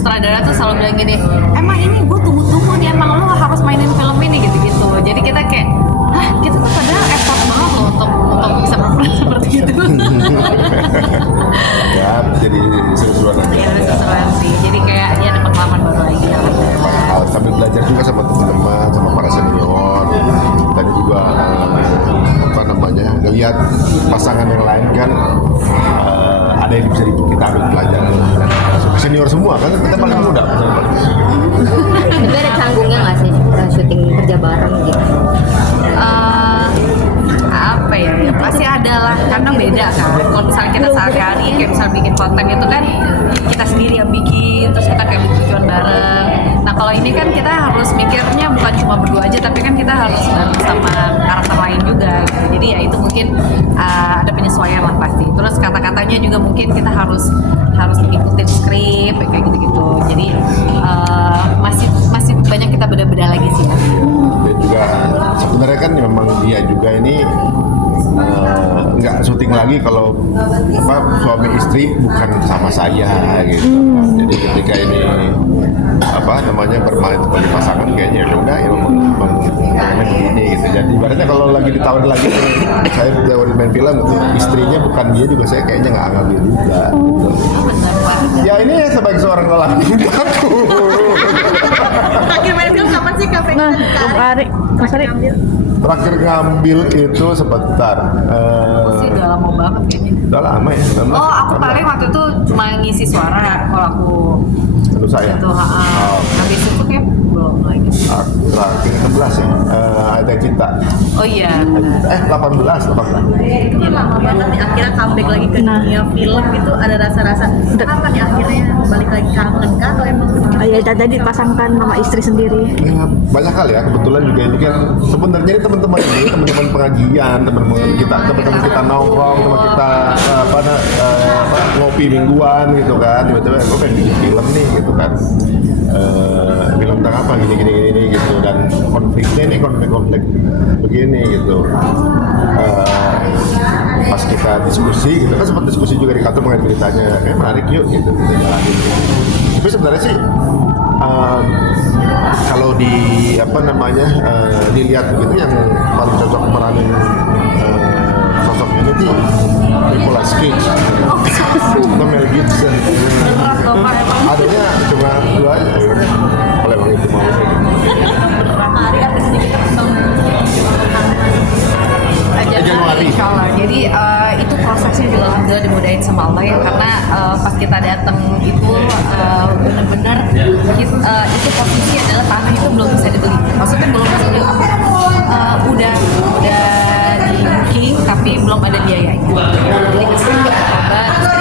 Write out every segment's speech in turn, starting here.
sutradara tuh selalu bilang gini, emang ini gue tunggu-tunggu nih, emang lo harus mainin film ini gitu-gitu. Jadi kita kayak, kita tuh padahal effort banget loh untuk bisa berperan seperti itu. Ya, jadi seru-seruan aja. Iya, seru-seruan sih. Jadi kayak ya dapat pengalaman baru lagi. Sambil belajar juga sama teman-teman, sama para senior. Tadi juga ngelihat pasangan yang lain kan ada yang bisa kita ambil pelajaran. Senior semua kan, kita paling muda. Itu ada canggungnya nggak sih syuting kerja bareng gitu? Apa ya, pasti ada lah, karena beda kan. Kalau misalnya kita sehari-hari kayak misalnya bikin konten itu kan kita sendiri yang bikin, terus kita kayak bikin tujuan bareng. Nah kalau ini kan kita harus mikirnya bukan cuma berdua aja, tapi kan kita harus bareng sama karakter lain juga gitu. Jadi ya itu mungkin ada penyesuaian lah pasti. Terus kata-katanya juga mungkin kita harus ikutin skrip kayak gitu-gitu. Jadi masih banyak kita beda-beda lagi sih ya. Dan juga sebenarnya kan memang dia juga ini nggak syuting lagi kalau suami istri bukan sama saya gitu. Jadi ketika ini bermain sebagai pasangan kayaknya ya udah ya memang begini gitu. Jadi ibaratnya kalau lagi ditawarin lagi saya ditawarin main film gitu, istrinya bukan dia juga saya kayaknya nggak ngambil juga. Gitu. Ya ini sebagai seorang lelaki aku. Terakhir main film kapan sih Kak? Mas Ari. Terakhir ngambil itu sebentar. Sih udah lama banget kayaknya. Udah lama ya. Aku paling waktu itu cuma ngisi suara kalau aku. Tentu saya. Itu, habis itu kayak belum lagi. Terakhir 16 ya. Ada Cinta. Oh iya. 18. Ini lama banget nih, akhirnya comeback lagi ke dunia film itu ada rasa-rasa apa nih akhirnya balik lagi kangen kan atau emang Ya tadi dipasangkan sama istri sendiri. Ya, banyak hal ya, kebetulan juga ini kan sebenarnya ini teman-teman pengajian, teman-teman kita nongkrong, teman kita ngopi mingguan gitu kan, tiba-tiba gue pengen bikin film nih gitu kan, film tentang apa gini gitu, dan konfliknya ini konflik begini gitu. Pas kita diskusi gitu kan, sempat diskusi juga di kantor mengenai ceritanya, kayak menarik yuk gitu, kita jalanin gitu. Tapi sebenarnya sih kalau dilihat begitu yang paling cocok meranin sosoknya ini sih Nicolas Cage atau Mel Gibson. Adanya cuma dua aja ya, oleh bang itu mau saya Januari insyaallah. Jadi itu prosesnya juga alhamdulillah dimudahin sama Allah ya, karena pas kita datang itu benar-benar itu posisi adalah tanah itu belum bisa dibeli. Maksudnya belum bisa udah di booking tapi belum ada biayanya. Jadi kita coba terus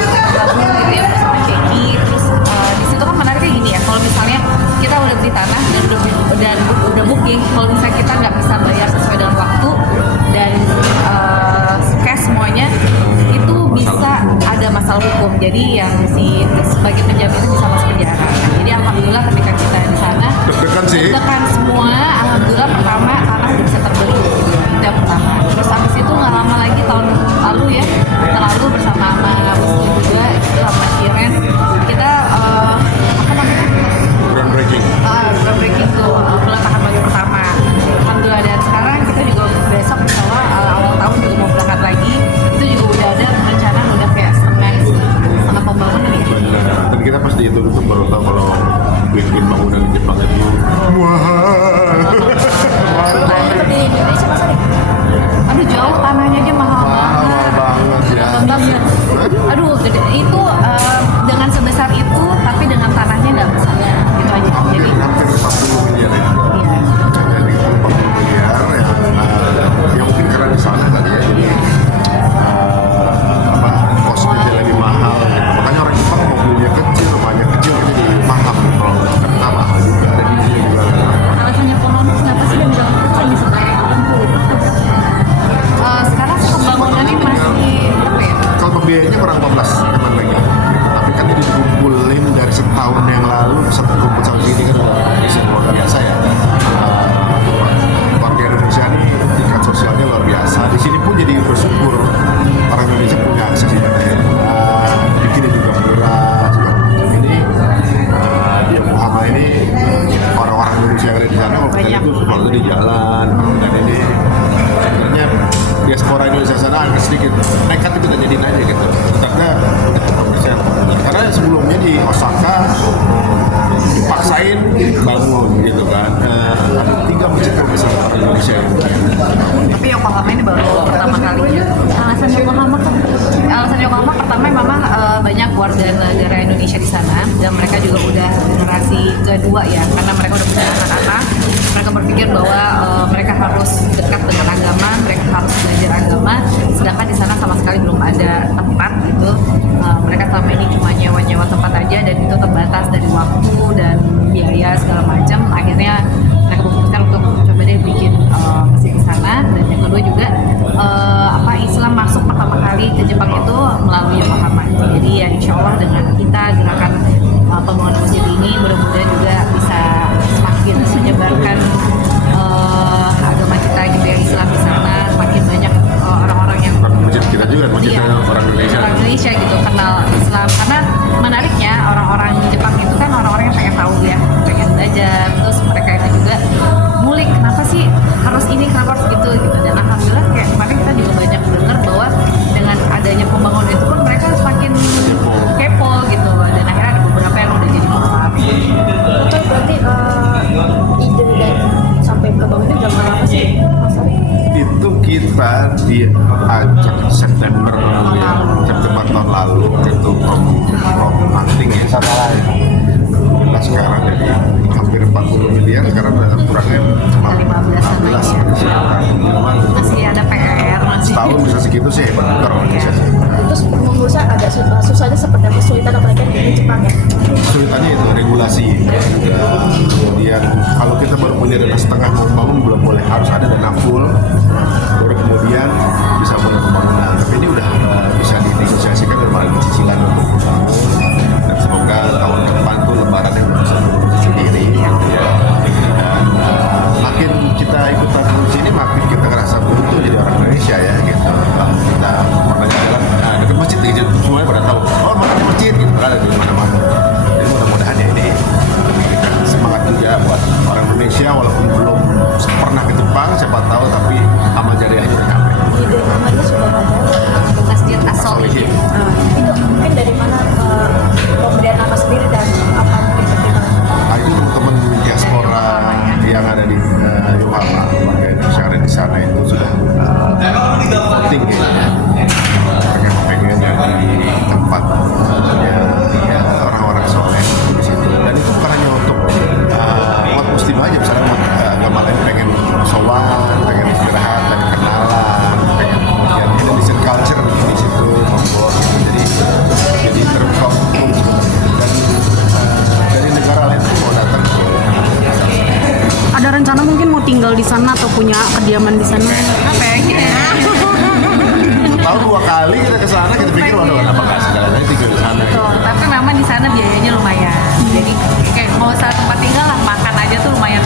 kita gabung gitu ya bersama Ceki. Terus di situ kan menariknya gini ya, kalau misalnya kita udah beli tanah dan udah booking, kalau misalnya kita nggak bisa bayar sesuai dengan waktu dan cash semuanya, itu bisa ada masalah hukum. Jadi yang sebagai penjamin itu bisa masuk penjara. Jadi alhamdulillah ketika kita di sana deg-degan semua, alhamdulillah pertama tanah udah bisa terbeli, itu yang pertama. Terus habis itu nggak lama lagi tahun lalu ya, terlalu bersama sama Muslim juga itu sama Shiren, kita groundbreaking tuh peletakan batu pertama. Alhamdulillah, dan sekarang kita juga besok insya Allah awal tahun juga mau berangkat lagi. Itu juga udah ada perencanaan, udah kayak setengah pembangunan gitu. dan kita pas dihitung itu baru tahu kalau bikin bangunan di Jepang itu wah waktu di jalan dan ini sebenarnya diaspora Indonesia sana agak sedikit nekat itu udah jadiin aja gitu. Ternyata udah 100%. Karena sebelumnya di Osaka dipaksain bangun gitu kan. Ada 3 masjid terbesar orang Indonesia. Tapi Yokohama ini baru pertama kalinya. Alasan Yokohama kan? Alasan Yokohama pertama memang banyak warga negara Indonesia di sana dan mereka juga udah generasi kedua ya, karena mereka udah punya anak-anak. Mereka berpikir bahwa mereka harus dekat dengan agama, mereka harus belajar agama, sedangkan di sana sama sekali belum ada tempat gitu. Mereka selama ini cuma nyewa tempat aja dan itu terbatas dari waktu dan biaya segala macam. Akhirnya mereka memutuskan untuk coba deh bikin masjid di sana. Dan yang kedua juga Islam masuk pertama kali ke Jepang itu melalui Yokohama. Jadi ya insya Allah dengan kita gerakan pembangunan masjid ini mudah-mudahan juga bisa semakin menyebarkan agama kita gitu ya, Islam di sana, makin banyak orang-orang yang Masjid kita juga, masjid orang Indonesia. Orang Indonesia gitu kenal Islam. Karena menariknya orang-orang Jepang itu kan orang-orang yang pengen tahu ya, pengen belajar, terus mereka itu juga ngulik kenapa sih harus ini, kenapa harus gitu. Dan alhamdulillah kayak kemarin kita juga banyak dengar bahwa dengan adanya pembangunan itu pun mereka semakin kepo gitu, dan akhirnya ada beberapa yang udah jadi follow-up. Itu berarti ide dan sampai ke bawah itu berapa lama sih? Itu kita di September tahun lalu itu from nothing ya, sama lah kita sekarang jadi hampir 40 miliar, sekarang udah kurangnya 15 Masih ada PR, masih setahun bisa segitu sih hebat bener organisasi. Terus menurut saya agak susahnya seperti apa, kesulitan apalagi di Jepang ya? Kesulitannya itu regulasi. Kemudian kalau kita baru punya dana setengah mau bangun belum boleh, harus ada dana full baru kemudian bisa mulai pembangunan. Tapi ini udah bisa dinegosiasikan dan malah cicilan untuk bangun. Dan semoga tahun depan tuh lebarannya bisa berusaha sendiri gitu ya. Dan makin kita ikutan di sini makin kita ngerasa butuh jadi orang Indonesia ya gitu. Kita pernah jalan dekat masjid gitu, semuanya pada tahu oh mana di masjid gitu, ada di mana-mana. Jadi mudah-mudahan ya ini kita semangat juga buat orang Indonesia walaupun belum pernah ke Jepang, siapa tahu tapi amal jariahnya udah nyampe. Ide namanya sudah ada. Masjid As-Solihin. Itu mungkin dari mana pemberian nama sendiri dan apa mungkin pertimbangan? Itu teman diaspora yang ada di Yokohama, warga Indonesia yang ada di sana itu sudah voting ya. Mereka pengen di tempat ya, orang-orang soleh di situ. Dan itu bukan hanya untuk umat muslim aja, misalnya umat agama lain pengen sowan, pengen istirahat, pengen kenalan, pengen kemudian Indonesian culture di situ, membuat jadi terbuka umum dan dari negara lain pun mau datang ke Ada rencana mungkin mau tinggal di sana atau punya kediaman di sana? Apa ya gitu ya? tahun 2 kali kita ke sana, kita pikir waduh kenapa nggak segalanya tinggal di sana gitu. Tapi memang di sana biayanya lumayan. Jadi kayak mau usah tempat tinggal lah, makan aja tuh lumayan